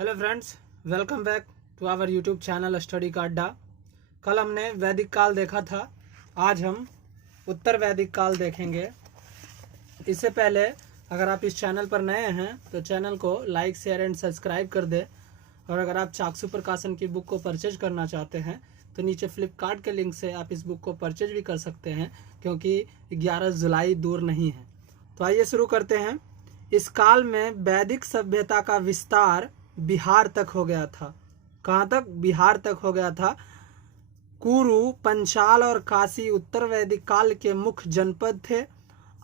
Hello friends, welcome back to our YouTube channel study का अड्डा। कल हमने वैदिक काल देखा था, आज हम उत्तर वैदिक काल देखेंगे। इससे पहले अगर आप इस चैनल पर नए हैं तो चैनल को लाइक, शेयर एंड सब्सक्राइब कर दें। और अगर आप चाक्षु प्रकाशन की बुक को परचेज करना चाहते हैं तो नीचे फ्लिपकार्ट के लिंक से आप इस बुक को परचेज भी कर सकते हैं, क्योंकि 11 जुलाई दूर नहीं है। तो आइए शुरू करते हैं। इस काल में वैदिक सभ्यता का विस्तार बिहार तक हो गया था। कहाँ तक? बिहार तक हो गया था। कुरु, पंचाल और काशी उत्तर वैदिक काल के मुख्य जनपद थे।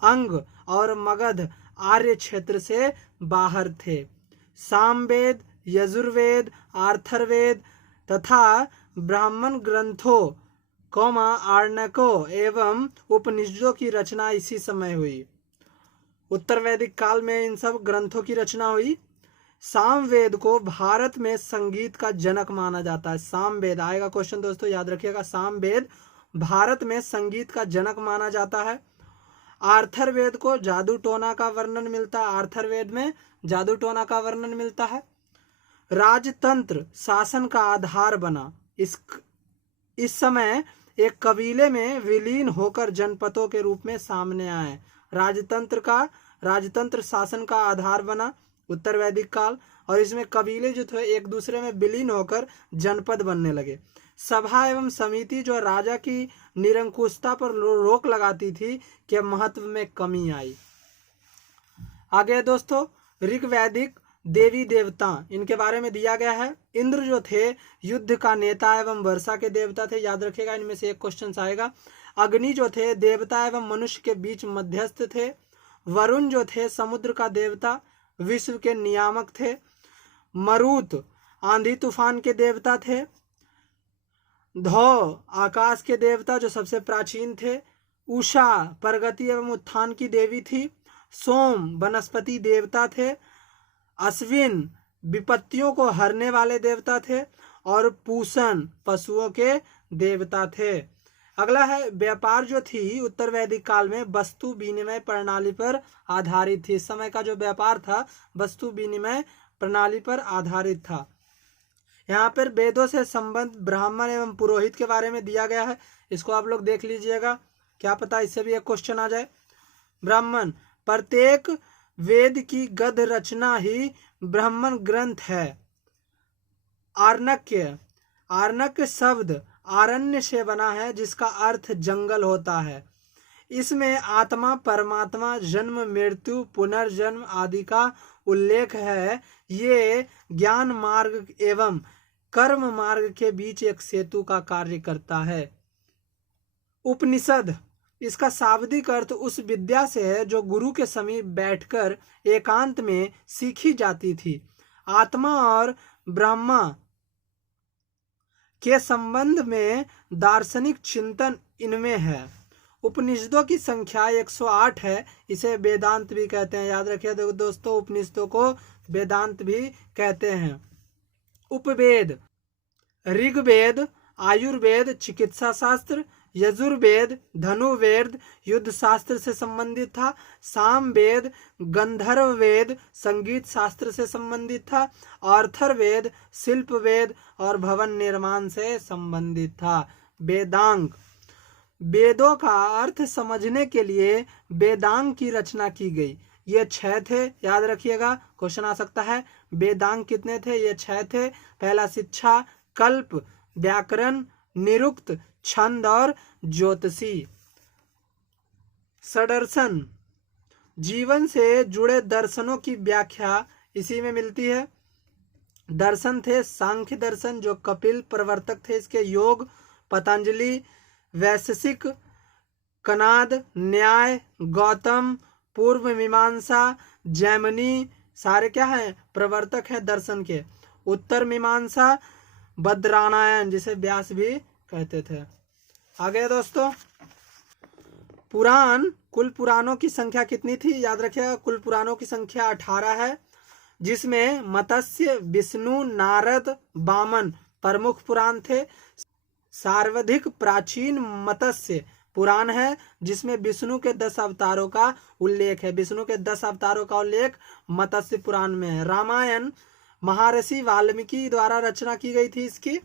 अंग और मगध आर्य क्षेत्र से बाहर थे। सामवेद, यजुर्वेद, आर्थरवेद तथा ब्राह्मण ग्रंथों, आर्णकों एवं उपनिषदों की रचना इसी समय हुई। उत्तर वैदिक काल में इन सब ग्रंथों की रचना हुई। सामवेद को भारत में संगीत का जनक माना जाता है। सामवेद आएगा क्वेश्चन दोस्तों, याद रखिएगा। सामवेद भारत में संगीत का जनक माना जाता है। आर्थरवेद को जादू टोना का वर्णन मिलता है। आर्थरवेद में जादू टोना का वर्णन मिलता है। राजतंत्र शासन का आधार बना। इस समय एक कबीले में विलीन होकर जनपदों के रूप में सामने आए। राजतंत्र शासन का आधार बना उत्तर वैदिक काल, और इसमें कबीले जो थे एक दूसरे में विलीन होकर जनपद बनने लगे। सभा एवं समिति जो राजा की निरंकुशता पर रोक लगाती थी के महत्व में कमी आई। आगे दोस्तों, ऋग्वैदिक देवी देवता, इनके बारे में दिया गया है। इंद्र जो थे युद्ध का नेता एवं वर्षा के देवता थे, याद रखिएगा, इनमें से एक क्वेश्चन आएगा। अग्नि जो थे देवता एवं मनुष्य के बीच मध्यस्थ थे। वरुण जो थे समुद्र का देवता, विश्व के नियामक थे। मरुत आंधी तूफान के देवता थे। धौ आकाश के देवता जो सबसे प्राचीन थे। उषा प्रगति एवं उत्थान की देवी थी। सोम वनस्पति देवता थे। अश्विन विपत्तियों को हरने वाले देवता थे। और पूषण पशुओं के देवता थे। अगला है, व्यापार जो थी उत्तर वैदिक काल में वस्तु विनिमय प्रणाली पर आधारित थी। इस समय का जो व्यापार था वस्तु विनिमय प्रणाली पर आधारित था। यहाँ पर वेदों से संबंध ब्राह्मण एवं पुरोहित के बारे में दिया गया है। इसको आप लोग देख लीजिएगा, क्या पता इससे भी एक क्वेश्चन आ जाए। ब्राह्मण, प्रत्येक वेद की गद्य रचना ही ब्राह्मण ग्रंथ है। आर्णक्य शब्द आरण्य से बना है, जिसका अर्थ जंगल होता है। इसमें आत्मा, परमात्मा, जन्म, मृत्यु, पुनर्जन्म आदि का उल्लेख है। ये ज्ञान मार्ग एवं कर्म मार्ग के बीच एक सेतु का कार्य करता है। उपनिषद, इसका शाब्दिक अर्थ उस विद्या से है जो गुरु के समीप बैठकर एकांत में सीखी जाती थी। आत्मा और ब्रह्मा के संबंध में दार्शनिक चिंतन इनमें है। उपनिषदों की संख्या 108 है। इसे वेदांत भी कहते हैं, याद रखिए दोस्तों, उपनिषदों को वेदांत भी कहते हैं। उपवेद, ऋग्वेद आयुर्वेद चिकित्सा शास्त्र, यजुर्वेद धनुर्वेद युद्ध शास्त्र से संबंधित था। सामवेद गंधर्व वेद संगीत शास्त्र से संबंधित था। अर्थर्वेद शिल्प वेद और भवन निर्माण से संबंधित था। वेदांग, वेदों का अर्थ समझने के लिए वेदांग की रचना की गई। ये 6 थे, याद रखिएगा, क्वेश्चन आ सकता है। वेदांग कितने थे? ये 6 थे। पहला शिक्षा, कल्प, व्याकरण, निरुक्त, छंद और ज्योतिषी। सदर्शन, जीवन से जुड़े दर्शनों की व्याख्या इसी में मिलती है। दर्शन थे सांख्य दर्शन जो कपिल प्रवर्तक थे इसके, योग पतंजलि, वैशेषिक, कनाद, न्याय गौतम, पूर्व मीमांसा जैमिनी, सारे क्या हैं? प्रवर्तक हैं दर्शन के। उत्तर मीमांसा बद्रायण, जिसे व्यास भी कहते थे। आगे दोस्तों, पुराण, कुल पुराणों की संख्या कितनी थी? याद रखिएगा, कुल पुराणों की संख्या 18 है, जिसमें मत्स्य, विष्णु, नारद, वामन प्रमुख पुराण थे। सर्वाधिक प्राचीन मत्स्य पुराण है, जिसमें विष्णु के 10 अवतारों का उल्लेख है। विष्णु के 10 अवतारों का उल्लेख मत्स्य पुराण में है। रामायण महर्षि वाल्मीकि द्वारा रचना की गई थी इसकी।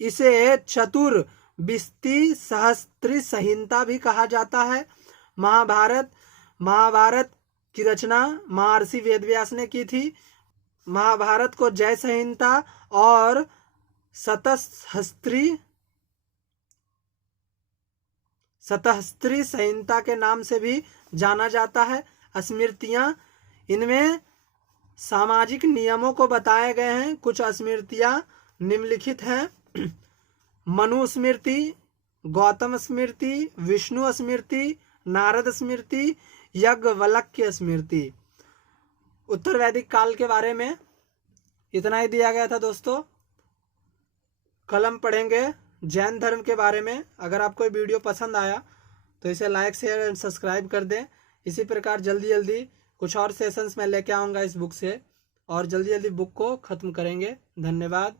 इसे चतुर्विंशति सहस्त्री संहिता भी कहा जाता है। महाभारत की रचना महर्षि वेदव्यास ने की थी। महाभारत को जय संहिता और शतहस्त्री संहिता के नाम से भी जाना जाता है। स्मृतियां, इनमें सामाजिक नियमों को बताए गए हैं। कुछ स्मृतियां निम्नलिखित हैं: मनु स्मृति, गौतम स्मृति, विष्णु स्मृति, नारद स्मृति, याज्ञवल्क्य स्मृति। उत्तर वैदिक काल के बारे में इतना ही दिया गया था दोस्तों। कल हम पढ़ेंगे जैन धर्म के बारे में। अगर आपको ये वीडियो पसंद आया तो इसे लाइक, शेयर एंड सब्सक्राइब कर दें। इसी प्रकार जल्दी जल्दी कुछ और सेशंस में लेके आऊँगा इस बुक से, और जल्दी जल्दी बुक को ख़त्म करेंगे। धन्यवाद।